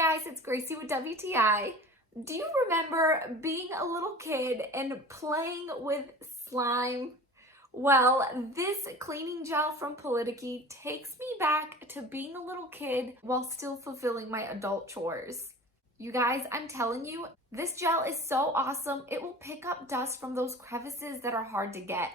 guys, it's Gracie with WTI. Do you remember being a little kid and playing with slime? Well, this cleaning gel from PULIDIKI takes me back to being a little kid while still fulfilling my adult chores. You guys, I'm telling you, this gel is so awesome. It will pick up dust from those crevices that are hard to get.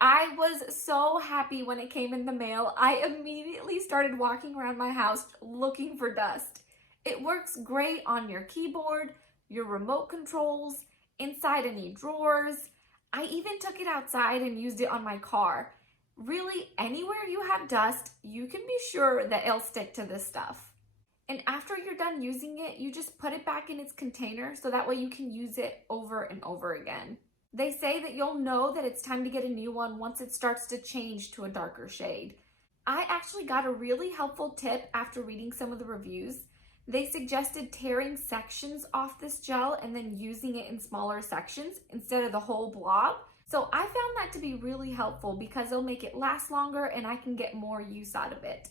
I was so happy when it came in the mail. I immediately started walking around my house looking for dust. It works great on your keyboard, your remote controls, inside any drawers. I even took it outside and used it on my car. Really, anywhere you have dust, you can be sure that it'll stick to this stuff. And after you're done using it, you just put it back in its container so that way you can use it over and over again. They say that you'll know that it's time to get a new one once it starts to change to a darker shade. I actually got a really helpful tip after reading some of the reviews. They suggested tearing sections off this gel and then using it in smaller sections instead of the whole blob. So I found that to be really helpful because it'll make it last longer and I can get more use out of it.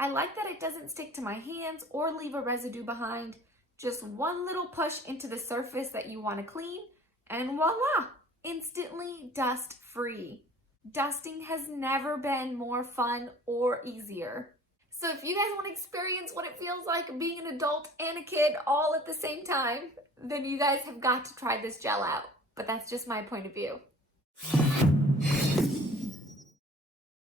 I like that it doesn't stick to my hands or leave a residue behind. Just one little push into the surface that you want to clean and voila! Instantly dust free. Dusting has never been more fun or easier. So if you guys want to experience what it feels like being an adult and a kid all at the same time, then you guys have got to try this gel out. But that's just my point of view.